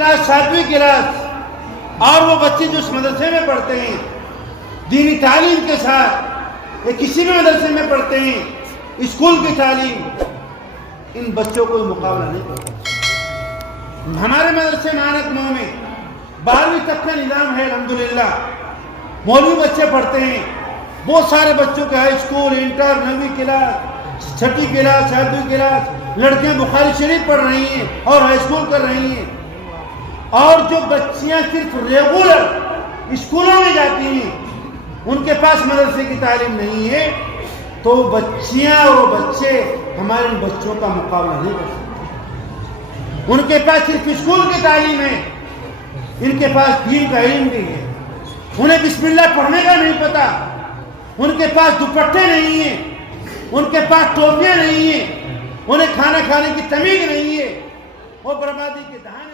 Class 7ویں class اور وہ بچے جو اس مدرسے میں پڑھتے ہیں دینی تعلیم کے ساتھ یا کسی بھی مدرسے میں پڑھتے ہیں اسکول کی تعلیم، ان بچوں کو مقابلہ نہیں کرتا۔ ہمارے مدرسے نانک نو میں 12ویں تک کا نظام ہے الحمدللہ، مولوی بچے پڑھتے ہیں، بہت سارے بچوں کے ہائی اسکول، انٹر، 9ویں کلاس، 6ٹھی کلاس، 7ویں کلاس، لڑکیاں بخاری شریف پڑھ رہی ہیں اور ہائی اسکول کر رہی ہیں، اور جو بچیاں صرف ریگولر اسکولوں میں جاتی ہیں ان کے پاس مدرسے کی تعلیم نہیں ہے، تو بچیاں اور بچے ہمارے ان بچوں کا مقابلہ نہیں کر سکتے۔ ان کے پاس صرف اسکول کی تعلیم ہے، ان کے پاس دین کا علم بھی ہے، انہیں بسم اللہ پڑھنے کا نہیں پتا، ان کے پاس دوپٹے نہیں ہیں، ان کے پاس ٹوپیاں نہیں ہیں، انہیں کھانا کھانے کی تمیز نہیں ہے، وہ بربادی کے دہانے